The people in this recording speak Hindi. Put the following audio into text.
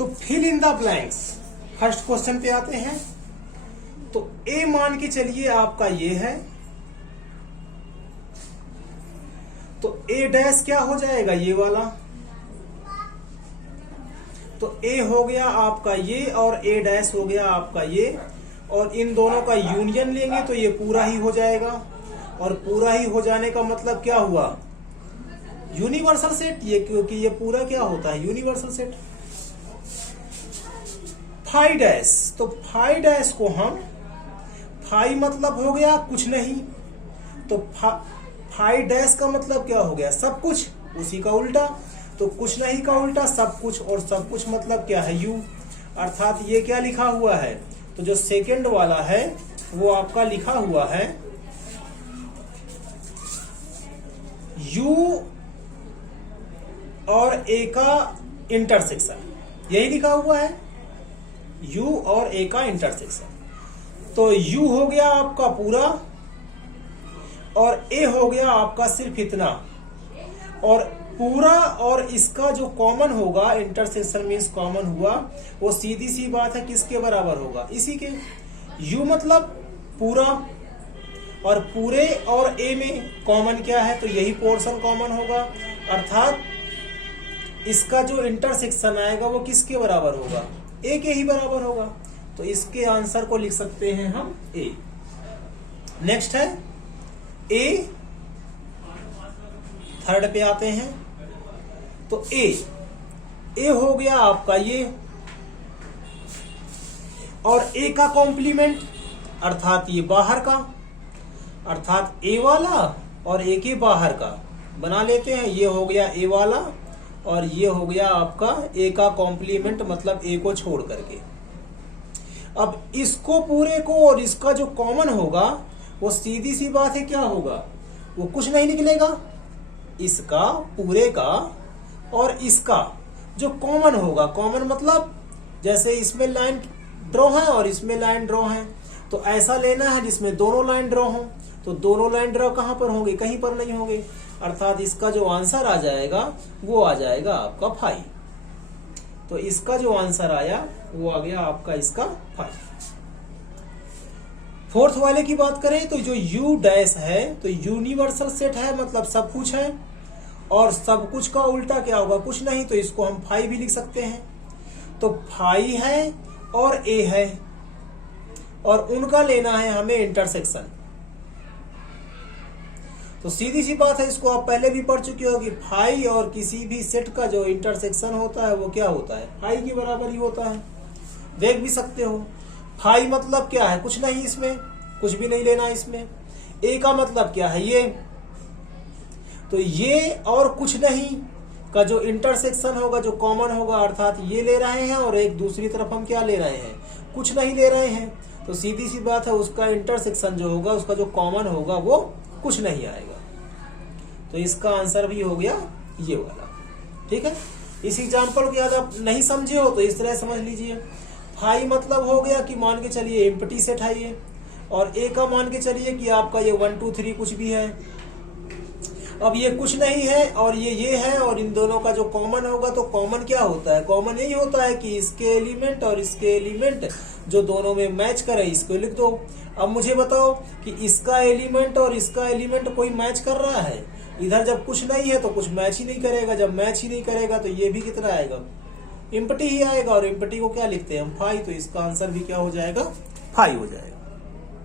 तो fill in the blanks, first question पे आते हैं। तो ए मान के चलिए आपका ये है, तो ए डैश क्या हो जाएगा, ये वाला। तो ए हो गया आपका ये और ए डैश हो गया आपका ये, और इन दोनों का यूनियन लेंगे तो ये पूरा ही हो जाएगा। और पूरा ही हो जाने का मतलब क्या हुआ, यूनिवर्सल सेट। ये क्योंकि ये पूरा क्या होता है, यूनिवर्सल सेट। फाई डैश, तो फाई डैश को हम, फाई मतलब हो गया कुछ नहीं, तो फाई डैश का मतलब क्या हो गया, सब कुछ, उसी का उल्टा। तो कुछ नहीं का उल्टा सब कुछ, और सब कुछ मतलब क्या है, यू। अर्थात ये क्या लिखा हुआ है, तो जो सेकंड वाला है वो आपका लिखा हुआ है यू और ए का इंटरसेक्शन, यही लिखा हुआ है, यू और ए का इंटरसेक्शन। तो यू हो गया आपका पूरा और ए हो गया आपका सिर्फ इतना, और पूरा और इसका जो कॉमन होगा, इंटरसेक्शन मीन्स कॉमन हुआ, वो सीधी सी बात है किसके बराबर होगा, इसी के। यू मतलब पूरा, और पूरे और ए में कॉमन क्या है, तो यही पोर्शन कॉमन होगा। अर्थात इसका जो इंटरसेक्शन आएगा वो किसके बराबर होगा, ए के ही बराबर होगा। तो इसके आंसर को लिख सकते हैं हम ए। नेक्स्ट है ए, थर्ड पे आते हैं। तो ए हो गया आपका ये, और ए का कॉम्प्लीमेंट अर्थात ये बाहर का, अर्थात ए वाला और ए के बाहर का बना लेते हैं। ये हो गया ए वाला और ये हो गया आपका ए का कॉम्प्लीमेंट, मतलब ए को छोड़ करके। अब इसको पूरे को और इसका जो कॉमन होगा वो सीधी सी बात है क्या होगा, वो कुछ नहीं निकलेगा, इसका पूरे का और इसका जो कॉमन होगा, कॉमन मतलब जैसे इसमें लाइन ड्रॉ है और इसमें लाइन ड्रॉ है, तो ऐसा लेना है जिसमें दोनों लाइन ड्रॉ हो। तो दोनों लाइन ड्रॉ कहां पर होंगे, कहीं पर नहीं होंगे। अर्थात इसका जो आंसर आ जाएगा वो आ जाएगा आपका 5। तो इसका जो आंसर आया वो आ गया आपका इसका 5। फोर्थ वाले की बात करें तो जो यू डैश है तो यूनिवर्सल सेट है, मतलब सब कुछ है, और सब कुछ का उल्टा क्या होगा, कुछ नहीं, तो इसको हम 5 भी लिख सकते हैं। तो 5 है और ए है, और उनका लेना है हमें इंटरसेक्शन। तो सीधी सी बात है, इसको आप पहले भी पढ़ चुके हो कि 5 और किसी भी सेट का जो इंटरसेक्शन होता है वो क्या होता है, 5 के बराबर ही होता है। देख भी सकते हो 5 मतलब क्या है, कुछ नहीं, इसमें कुछ भी नहीं लेना इसमें। ए का मतलब क्या है, ये, तो ये और कुछ नहीं का जो इंटरसेक्शन होगा, जो कॉमन होगा, अर्थात ये ले रहे हैं और एक दूसरी तरफ हम क्या ले रहे हैं, कुछ नहीं ले रहे हैं। तो सीधी सी बात है, उसका इंटरसेक्शन जो होगा, उसका जो कॉमन होगा वो कुछ नहीं आएगा। तो इसका आंसर भी हो गया ये वाला। ठीक है, इस एग्जाम्पल को याद आप नहीं समझे हो तो इस तरह समझ लीजिए। 5 मतलब हो गया कि मान के चलिए एम्प्टी सेट है ये, और ए का मान के चलिए कि आपका ये 1 2 3 कुछ भी है। अब ये कुछ नहीं है और ये है, और इन दोनों का जो कॉमन होगा, तो कॉमन क्या होता है, कॉमन यही होता है कि इसके एलिमेंट और इसके एलिमेंट जो दोनों में मैच करे, इसको लिख दो। अब मुझे बताओ कि इसका एलिमेंट और इसका एलिमेंट कोई मैच कर रहा है, इधर जब कुछ नहीं है तो कुछ मैच ही नहीं करेगा, जब मैच ही नहीं करेगा तो ये भी कितना आएगा, एम्प्टी ही आएगा, और एम्प्टी को क्या लिखते हैं हम, 5। तो इसका आंसर भी क्या हो जाएगा, 5 हो जाएगा।